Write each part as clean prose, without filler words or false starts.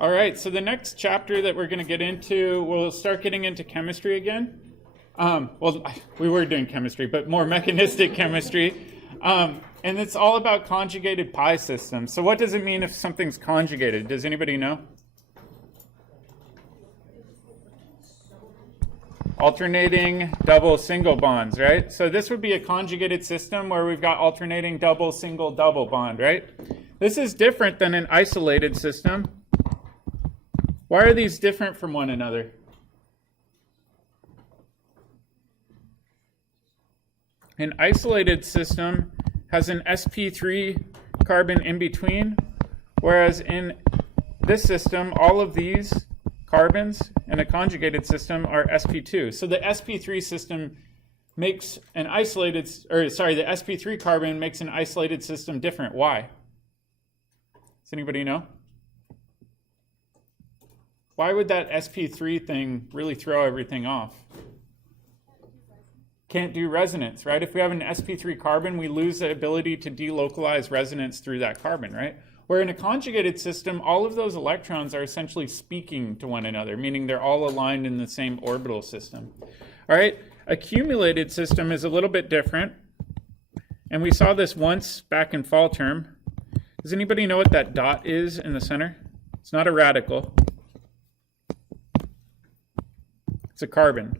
All right, so the next chapter that we're going to get into, we'll start getting into chemistry again. Well, we were doing chemistry, but more mechanistic chemistry. And it's all about conjugated pi systems. So what does it mean if something's conjugated? Does anybody know? Alternating double single bonds, right? So this would be a conjugated system where we've got alternating double single double bond, right? This is different than an isolated system. Why are these different from one another? An isolated system has an sp3 carbon in between, whereas in this system, all of these carbons in a conjugated system are sp2. So the sp3 system makes an isolated, the sp3 carbon makes an isolated system different. Why? Does anybody know? Why would that sp3 thing really throw everything off? Can't do resonance, right? If we have an sp3 carbon, we lose the ability to delocalize resonance through that carbon, right? Where in a conjugated system, all of those electrons are essentially speaking to one another, meaning they're all aligned in the same orbital system. All right, accumulated system is a little bit different. And we saw this once back in fall term. Does anybody know what that dot is in the center? It's not a radical. It's a carbon.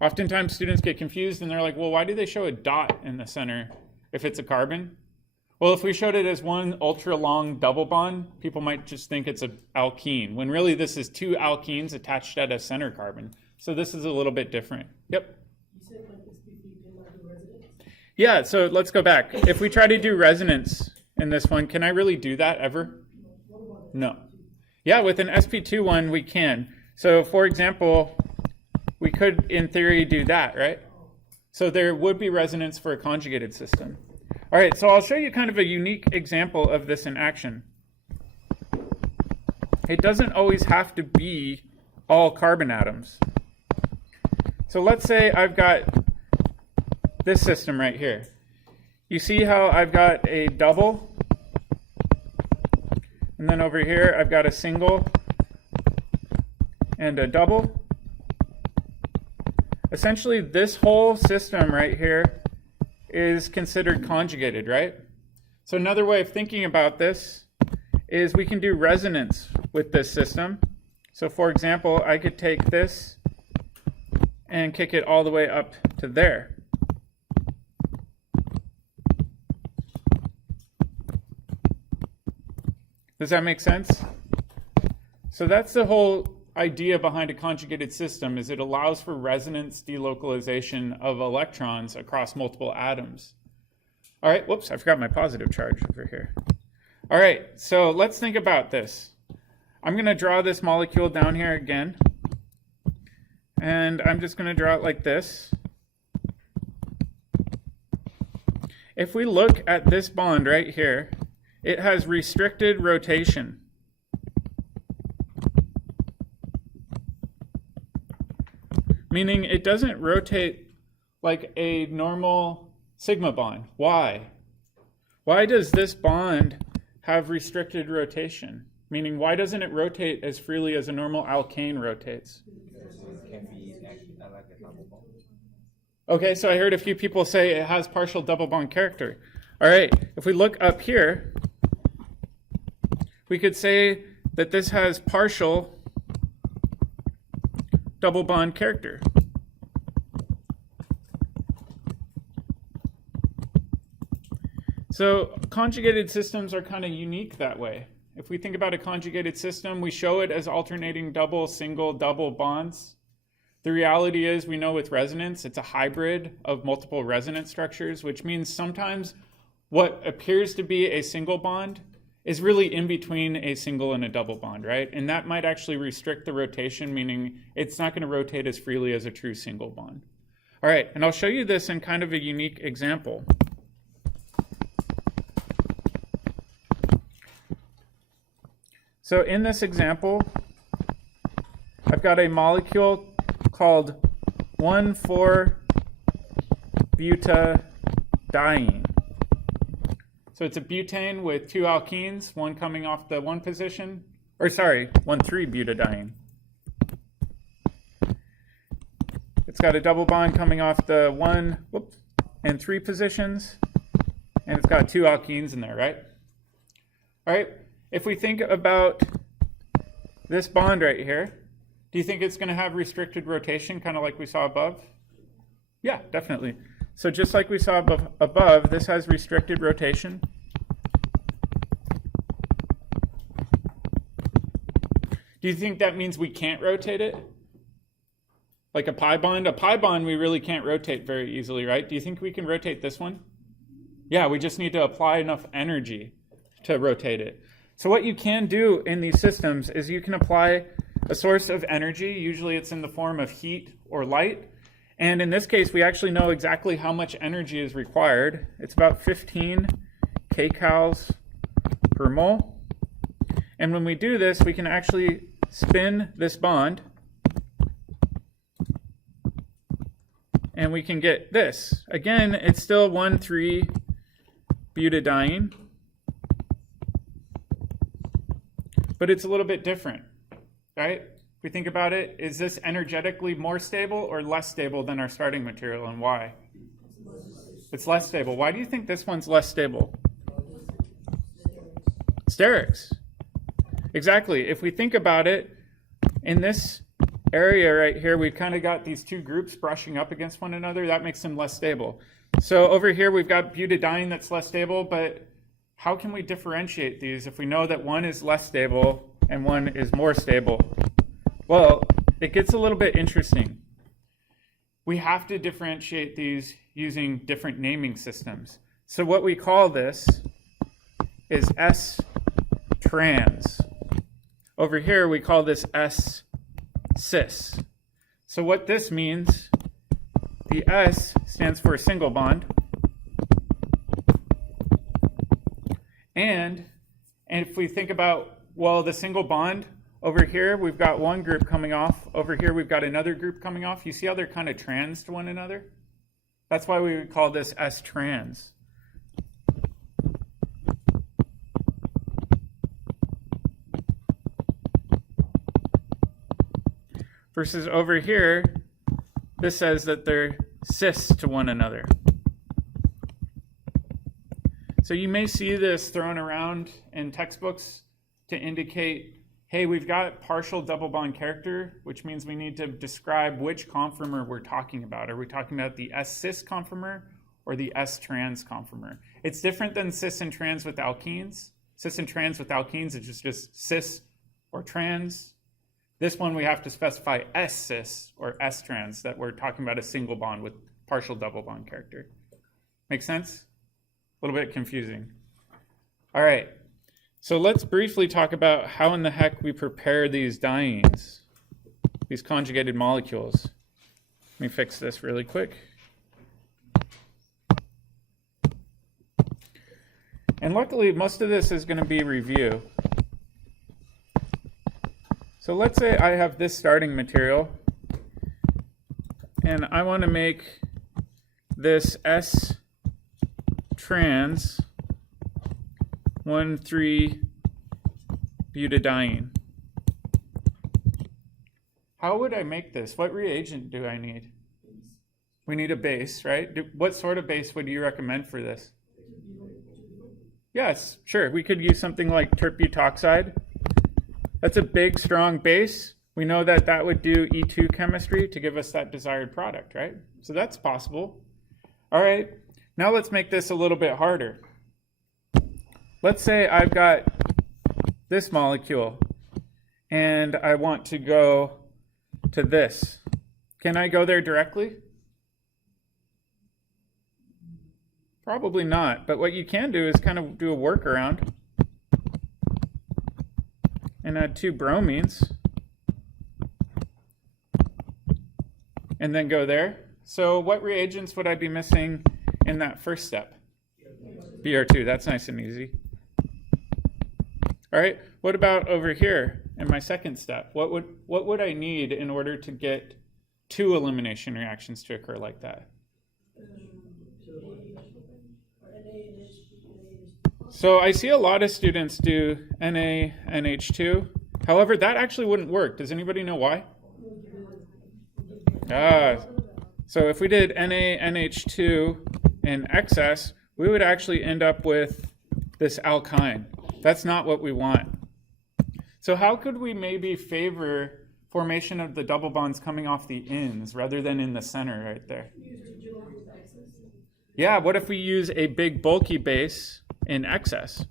Oftentimes students get confused and they're like, well, why do they show a dot in the center if it's a carbon? Well, if we showed it as one ultra long double bond, people might just think it's an alkene, when really this is two alkenes attached at a center carbon. So this is a little bit different. Yep? You said like sp3 cannot do resonance? Yeah, so let's go back. If we try to do resonance in this one, can I really do that ever? No. Yeah, with an sp2 one, we can. So for example, we could, in theory, do that, right? So there would be resonance for a conjugated system. All right, so I'll show you kind of a unique example of this in action. It doesn't always have to be all carbon atoms. So let's say I've got this system right here. You see how I've got a double, and then over here I've got a single and a double. Essentially, this whole system right here is considered conjugated, right? So another way of thinking about this is we can do resonance with this system. So for example, I could take this and kick it all the way up to there. Does that make sense? So that's the whole idea behind a conjugated system, is it allows for resonance delocalization of electrons across multiple atoms. All right, whoops, I forgot my positive charge over here. All right, so let's think about this. I'm going to draw this molecule down here again, and I'm just going to draw it like this. If we look at this bond right here, it has restricted rotation. Meaning it doesn't rotate like a normal sigma bond. Why? Why does this bond have restricted rotation? Meaning, why doesn't it rotate as freely as a normal alkane rotates? Okay, so I heard a few people say it has partial double bond character. All right, if we look up here, we could say that this has partial double bond character. So conjugated systems are kind of unique that way. If we think about a conjugated system, we show it as alternating double, single, double bonds. The reality is, we know with resonance, it's a hybrid of multiple resonance structures, which means sometimes what appears to be a single bond is really in between a single and a double bond, right? And that might actually restrict the rotation, meaning it's not going to rotate as freely as a true single bond. All right, and I'll show you this in kind of a unique example. So in this example, I've got a molecule called 1,4-butadiene. So it's a butane with 2 alkenes, one coming off the 1 position, or sorry, 1,3-butadiene. It's got a double bond coming off the 1 and 3 positions, and it's got 2 alkenes in there, right? All right, if we think about this bond right here, do you think it's going to have restricted rotation, kind of like we saw above? Yeah, definitely. So just like we saw above, this has restricted rotation. Do you think that means we can't rotate it? Like a pi bond? A pi bond we really can't rotate very easily, right? Do you think we can rotate this one? Yeah, we just need to apply enough energy to rotate it. So what you can do in these systems is you can apply a source of energy. Usually it's in the form of heat or light. And in this case, we actually know exactly how much energy is required. It's about 15 kcals per mole. And when we do this, we can actually spin this bond. And we can get this. Again, it's still 1,3-butadiene. But it's a little bit different, right? If we think about it, is this energetically more stable or less stable than our starting material, and why? It's less stable. Why do you think this one's less stable? Sterics. Exactly. If we think about it, in this area right here, we've kind of got these 2 groups brushing up against one another. That makes them less stable. So over here, we've got butadiene that's less stable, but how can we differentiate these if we know that one is less stable and one is more stable? Well, it gets a little bit interesting. We have to differentiate these using different naming systems. So what we call this is S-trans. Over here, we call this S-cis. So what this means, the S stands for a single bond. And if we think about, well, the single bond, over here we've got one group coming off. Over here we've got another group coming off. You see how they're kind of trans to one another? That's why we would call this S-trans. Versus over here, this says that they're cis to one another. So you may see this thrown around in textbooks to indicate, hey, we've got partial double bond character, which means we need to describe which conformer we're talking about. Are we talking about the S-cis conformer or the S-trans conformer? It's different than cis and trans with alkenes. Cis and trans with alkenes is just cis or trans. This one we have to specify S-cis or S-trans, that we're talking about a single bond with partial double bond character. Make sense? A little bit confusing. All right. So let's briefly talk about how in the heck we prepare these dienes, these conjugated molecules. Let me fix this really quick. And luckily, most of this is going to be review. So let's say I have this starting material, and I want to make this S-trans 1,3-butadiene. How would I make this? What reagent do I need? We need a base, right? What sort of base would you recommend for this? Yes, sure. We could use something like terbutoxide. That's a big, strong base. We know that that would do E2 chemistry to give us that desired product, right? So that's possible. All right, now let's make this a little bit harder. Let's say I've got this molecule and I want to go to this. Can I go there directly? Probably not, but what you can do is kind of do a workaround and add 2 bromines and then go there. So what reagents would I be missing in that first step? Br2, that's nice and easy. All right, what about over here in my second step? What would I need in order to get 2 elimination reactions to occur like that? So I see a lot of students do NaNH2. However, that actually wouldn't work. Does anybody know why? So if we did NaNH2 in excess, we would actually end up with this alkyne. That's not what we want. So how could we maybe favor formation of the double bonds coming off the ends rather than in the center right there? Yeah, what if we use a big bulky base in excess?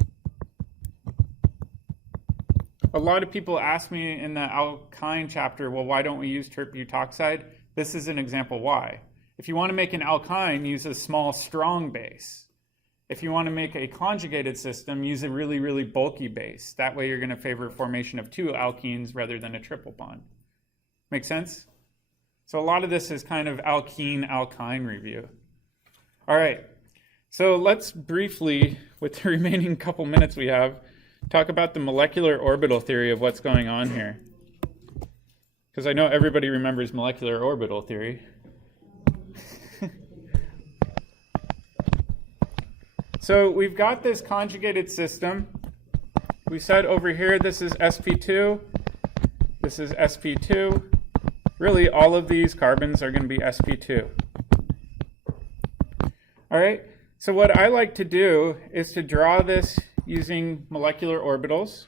A lot of people ask me in the alkyne chapter, well, why don't we use terbutoxide? This is an example why. If you want to make an alkyne, use a small, strong base. If you want to make a conjugated system, use a really, really bulky base. That way you're going to favor formation of two alkenes rather than a triple bond. Make sense? So a lot of this is kind of alkene-alkyne review. All right, so let's briefly, with the remaining couple minutes we have, talk about the molecular orbital theory of what's going on here. Because I know everybody remembers molecular orbital theory. So we've got this conjugated system. We said over here this is sp2, this is sp2. Really, all of these carbons are going to be sp2. All right, so what I like to do is to draw this using molecular orbitals.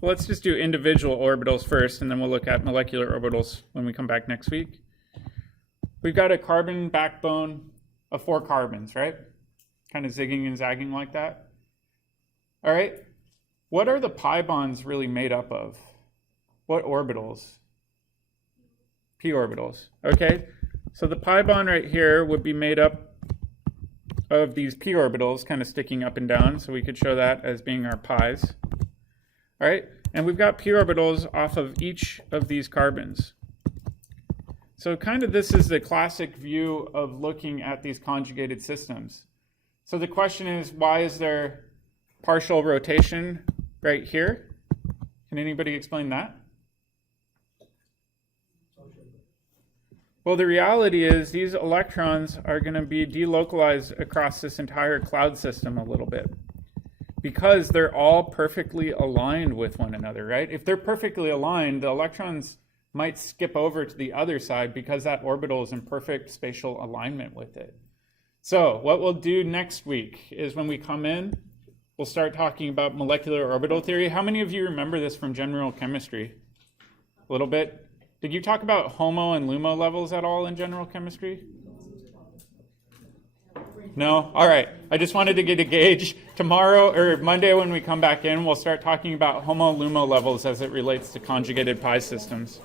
Let's just do individual orbitals first, and then we'll look at molecular orbitals when we come back next week. We've got a carbon backbone of 4 carbons, right? Kind of zigging and zagging like that. All right, what are the pi bonds really made up of? What orbitals? P orbitals, okay? So the pi bond right here would be made up of these p orbitals kind of sticking up and down, so we could show that as being our pi's. All right, and we've got p orbitals off of each of these carbons. So kind of this is the classic view of looking at these conjugated systems. So the question is, why is there partial rotation right here? Can anybody explain that? Well, the reality is these electrons are going to be delocalized across this entire cloud system a little bit because they're all perfectly aligned with one another, right? If they're perfectly aligned, the electrons might skip over to the other side because that orbital is in perfect spatial alignment with it. So what we'll do next week is when we come in, we'll start talking about molecular orbital theory. How many of you remember this from general chemistry? A little bit? Did you talk about HOMO and LUMO levels at all in general chemistry? No? All right. I just wanted to get a gauge. Tomorrow or Monday when we come back in, we'll start talking about HOMO-LUMO levels as it relates to conjugated pi systems.